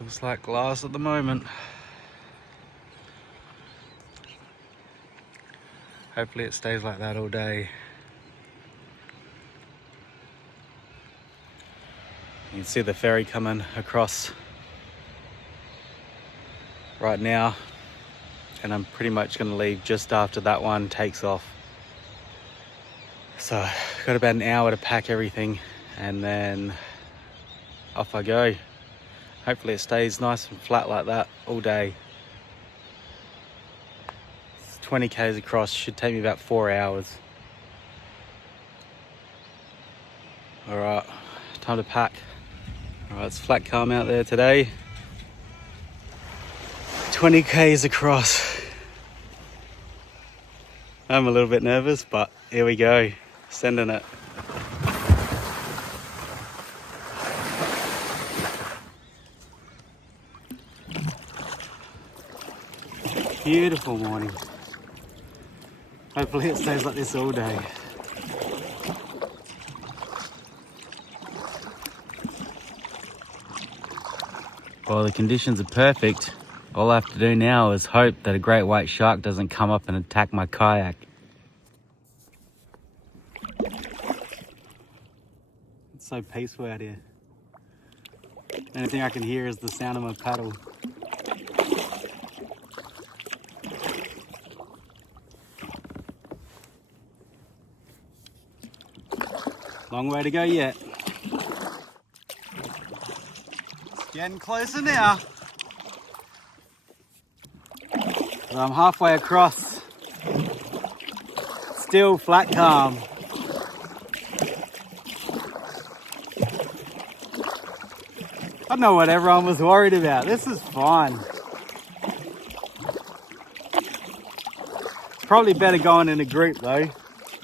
Looks like glass at the moment. Hopefully it stays like that all day. You can see the ferry coming across right now, and I'm pretty much going to leave just after that one takes off. So I've got about an hour to pack everything and then off I go. Hopefully it stays nice and flat like that all day. It's 20 k's across, should take me about 4 hours. Alright, time to pack. Alright, it's flat calm out there today. 20 k's across. I'm a little bit nervous, but here we go, sending it. Beautiful morning. Hopefully it stays like this all day. Well, the conditions are perfect. All I have to do now is hope that a great white shark doesn't come up and attack my kayak. It's so peaceful out here. The only thing I can hear is the sound of my paddle. Long way to go yet. It's getting closer now. So I'm halfway across. Still flat calm. I don't know what everyone was worried about. This is fine. Probably better going in a group though,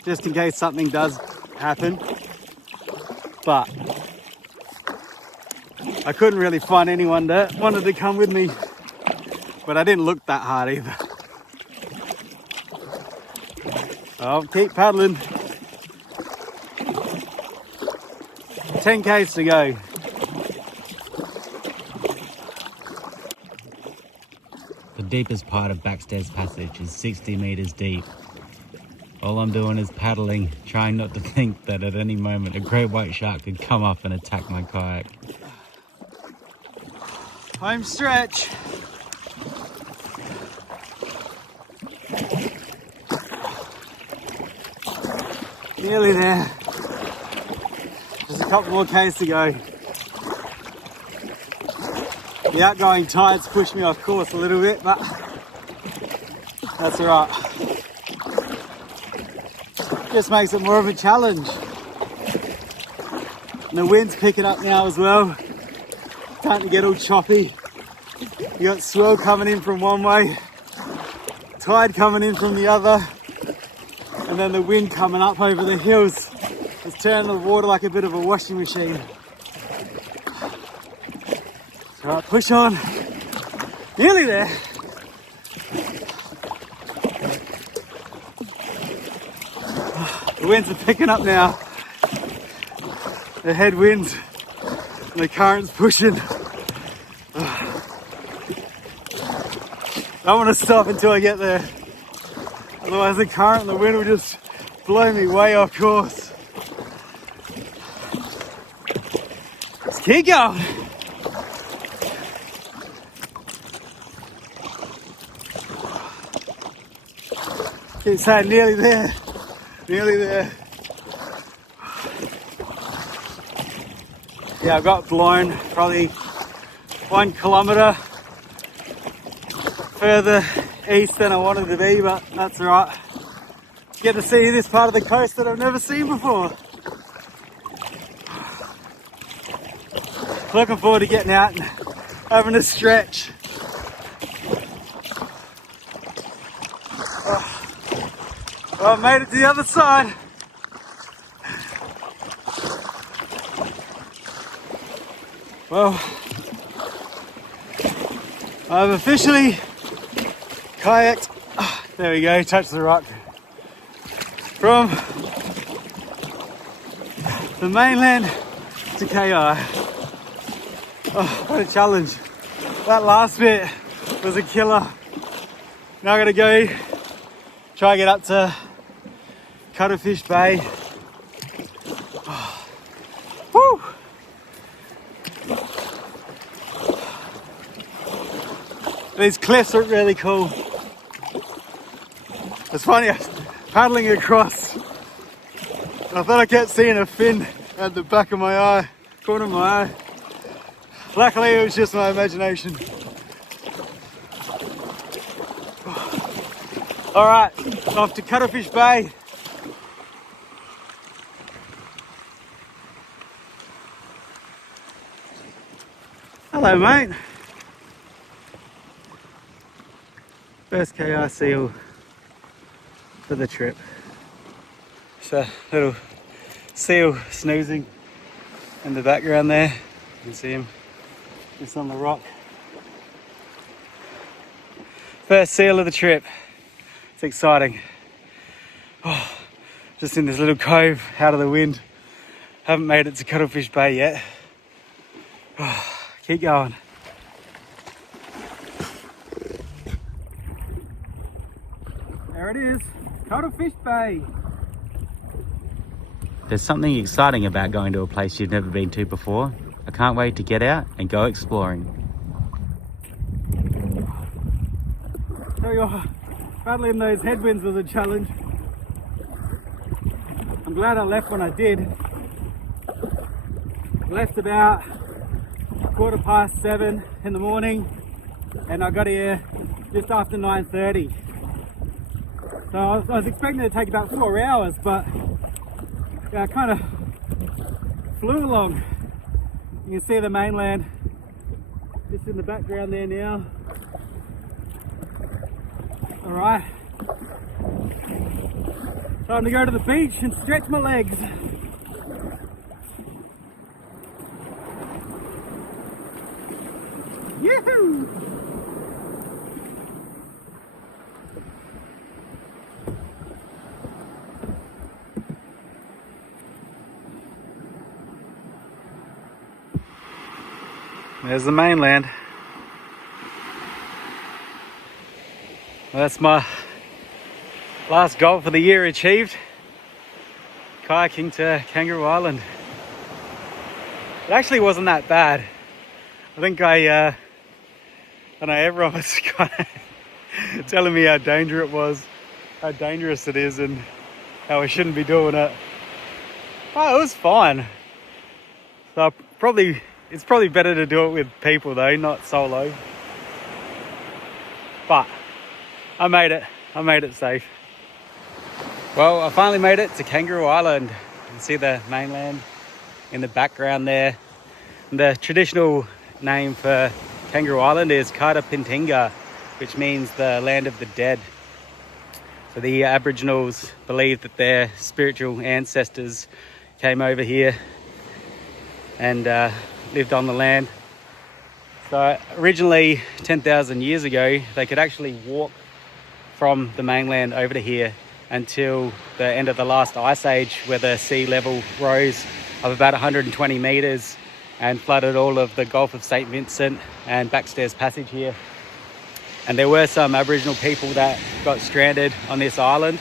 just in case something does happen. But I couldn't really find anyone that wanted to come with me. But I didn't look that hard either. I'll keep paddling. 10 k's to go. The deepest part of Backstairs Passage is 60 meters deep. All I'm doing is paddling, trying not to think that at any moment a great white shark could come up and attack my kayak. Home stretch. Nearly there. Just a couple more k's to go. The outgoing tides pushed me off course a little bit, but that's alright. Just makes it more of a challenge. And the wind's picking up now as well. Starting to get all choppy. You got swell coming in from one way, tide coming in from the other, and then the wind coming up over the hills. It's turning the water like a bit of a washing machine. Alright, push on. Nearly there. The winds are picking up now. The headwind and the current's pushing. I don't want to stop until I get there. Otherwise the current and the wind will just blow me way off course. Let's keep going. Keep saying nearly there. Nearly there. Yeah, I got blown probably 1 kilometre further east than I wanted to be, but that's alright. Get to see this part of the coast that I've never seen before. Looking forward to getting out and having a stretch. Well, I made it to the other side. Well, I've officially kayaked, there we go, touched the rock, from the mainland to KI. Oh, what a challenge. That last bit was a killer. Now I gotta go try and get up to Cuttlefish Bay. Woo! These cliffs are really cool. It's funny, I was paddling across and I thought I kept seeing a fin at the back of my eye, corner of my eye. Luckily it was just my imagination. Alright, off to Cuttlefish Bay. Hello mate. First KI seal for the trip. It's a little seal snoozing in the background there. You can see him just on the rock. First seal of the trip. It's exciting. Oh, just in this little cove out of the wind. Haven't made it to Cuttlefish Bay yet. Oh, keep going. There it is, Cuttlefish Bay. There's something exciting about going to a place you've never been to before. I can't wait to get out and go exploring. Tell you what, battling those headwinds was a challenge. I'm glad I left when I did. Left about 7:15 in the morning and I got here just after 9:30. So I was expecting it to take about 4 hours, but yeah, I kind of flew along. You can see the mainland just in the background there now. All right, time to go to the beach and stretch my legs. Yoo-hoo! There's the mainland. Well, that's my last goal for the year achieved. Kayaking to Kangaroo Island. It actually wasn't that bad. I think I know everyone was kind of telling me how dangerous it is and how I shouldn't be doing it. Oh, it was fine. So it's probably better to do it with people though, not solo. But I made it safe. Well, I finally made it to Kangaroo Island. You can see the mainland in the background there. And the traditional name for Kangaroo Island is Pintinga, which means the land of the dead. So the Aboriginals believe that their spiritual ancestors came over here and lived on the land. So originally 10,000 years ago they could actually walk from the mainland over to here until the end of the last ice age, where the sea level rose of about 120 meters and flooded all of the Gulf of St. Vincent and Backstairs Passage here. And there were some Aboriginal people that got stranded on this island.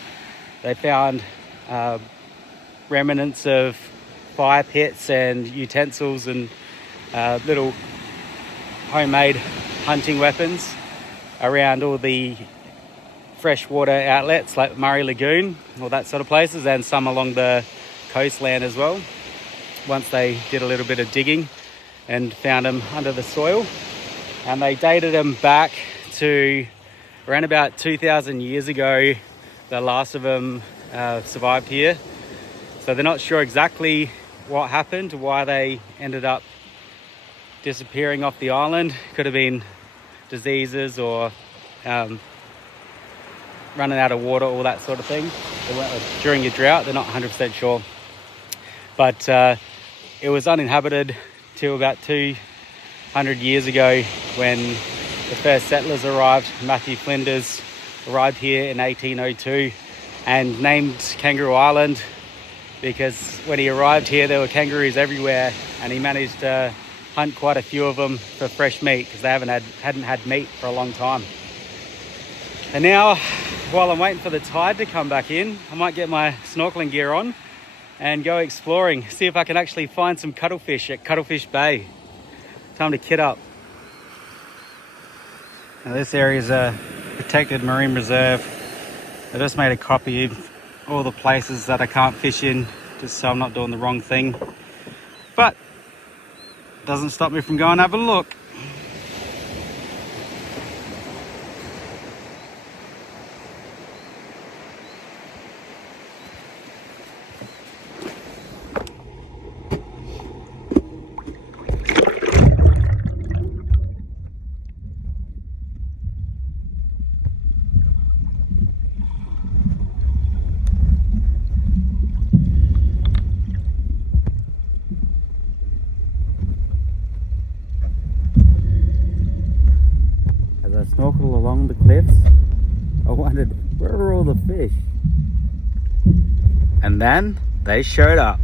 They found remnants of fire pits and utensils and little homemade hunting weapons around all the freshwater outlets like Murray Lagoon, all that sort of places, and some along the coastline as well. Once they did a little bit of digging and found them under the soil, and they dated them back to around about 2,000 years ago. The last of them survived here, so they're not sure exactly what happened, why they ended up disappearing off the island. Could have been diseases or running out of water, all that sort of thing. During a drought, they're not 100% sure. But it was uninhabited till about 200 years ago when the first settlers arrived. Matthew Flinders arrived here in 1802 and named Kangaroo Island because when he arrived here there were kangaroos everywhere, and he managed to hunt quite a few of them for fresh meat because they hadn't had meat for a long time. And now, while I'm waiting for the tide to come back in, I might get my snorkeling gear on and go exploring, see if I can actually find some cuttlefish at Cuttlefish Bay. Time to kit up. Now this area is a protected marine reserve. I just made a copy of all the places that I can't fish in, just so I'm not doing the wrong thing. But doesn't stop me from going and have a look. Snorkel along the cliffs, I wondered where are all the fish, and then they showed up.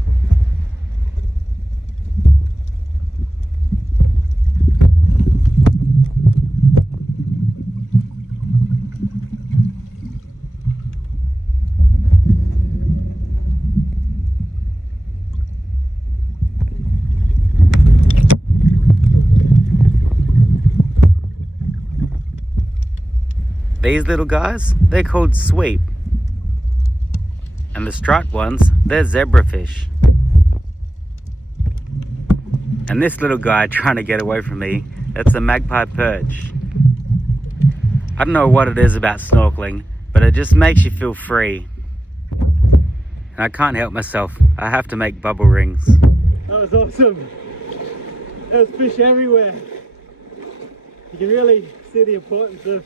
These little guys, they're called sweep. And the striped ones, they're zebrafish. And this little guy trying to get away from me, that's a magpie perch. I don't know what it is about snorkeling, but it just makes you feel free. And I can't help myself, I have to make bubble rings. That was awesome. There's fish everywhere. You can really see the importance of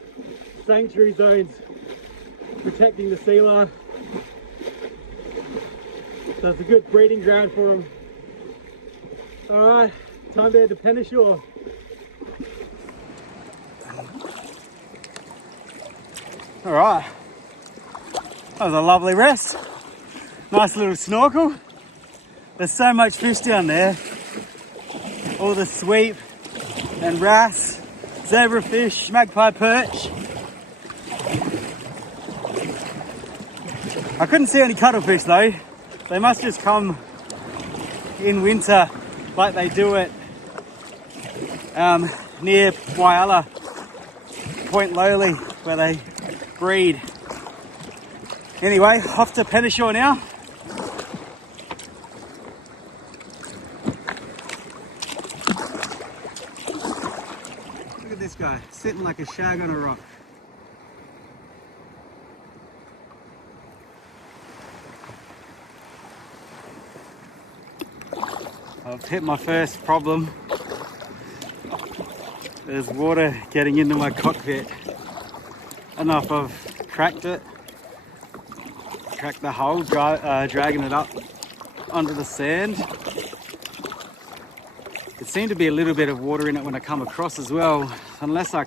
sanctuary zones, protecting the sea life. So it's a good breeding ground for them. Alright, time to head to Penashore. Alright, that was a lovely rest. Nice little snorkel. There's so much fish down there. All the sweep and wrasse, zebrafish, magpie perch. I couldn't see any cuttlefish though. They must just come in winter like they do it near Whyalla, Point Lowly, where they breed. Anyway, off to Penashore now. Look at this guy, sitting like a shag on a rock. I've hit my first problem. There's water getting into my cockpit. I don't know if I've cracked it. Cracked the hull, dragging it up onto the sand. There seemed to be a little bit of water in it when I come across as well. Unless I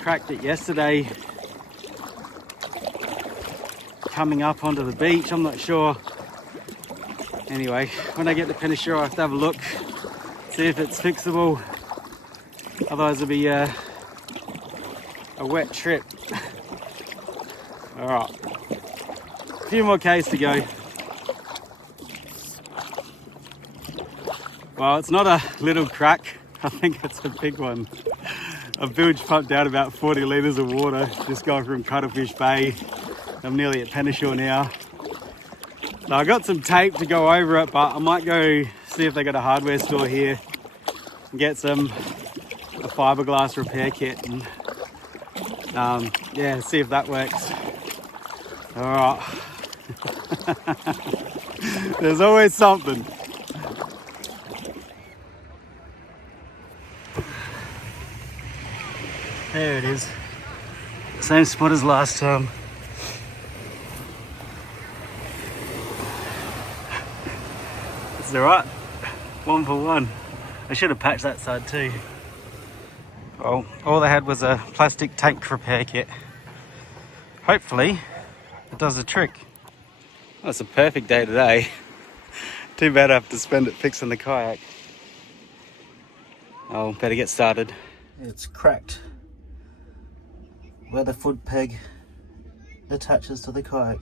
cracked it yesterday coming up onto the beach, I'm not sure. Anyway, when I get to Penashore, I have to have a look, see if it's fixable. Otherwise it'll be a wet trip. Alright, a few more Ks to go. Well, it's not a little crack, I think it's a big one. I've bilge pumped out about 40 litres of water, just going from Cuttlefish Bay. I'm nearly at Penashore now. So I got some tape to go over it, but I might go see if they got a hardware store here and get a fiberglass repair kit and yeah, see if that works. All right. There's always something. There it is. Same spot as last time. It's alright. 1 for 1. I should have patched that side too. Well, all they had was a plastic tank repair kit. Hopefully, it does the trick. Well, it's a perfect day today. Too bad I have to spend it fixing the kayak. I'll better get started. It's cracked where the foot peg attaches to the kayak.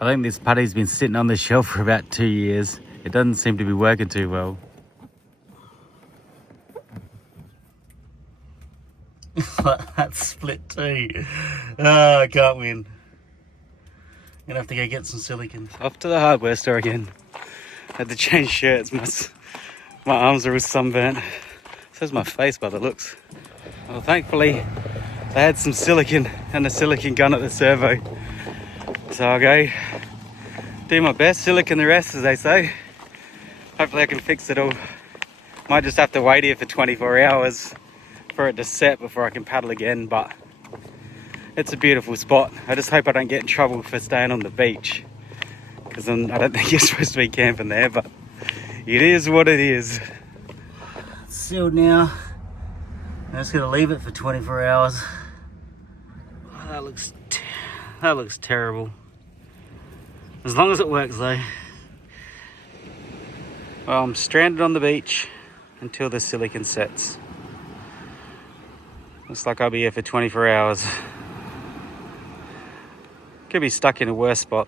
I think this putty's been sitting on the shelf for about 2 years. It doesn't seem to be working too well. That's split too. Oh, I can't win. Gonna have to go get some silicone. Off to the hardware store again. Had to change shirts. My arms are all sunburnt. So's my face by the looks. Well, thankfully, they had some silicone and a silicone gun at the servo. So I'll go do my best, silicone the rest, as they say. Hopefully I can fix it all. Might just have to wait here for 24 hours for it to set before I can paddle again, but it's a beautiful spot. I just hope I don't get in trouble for staying on the beach, because I don't think you're supposed to be camping there, but it is what it is. It's sealed now. I'm just gonna leave it for 24 hours. Oh, that looks terrible. As long as it works though. Well, I'm stranded on the beach until the silicone sets. Looks like I'll be here for 24 hours. Could be stuck in a worse spot.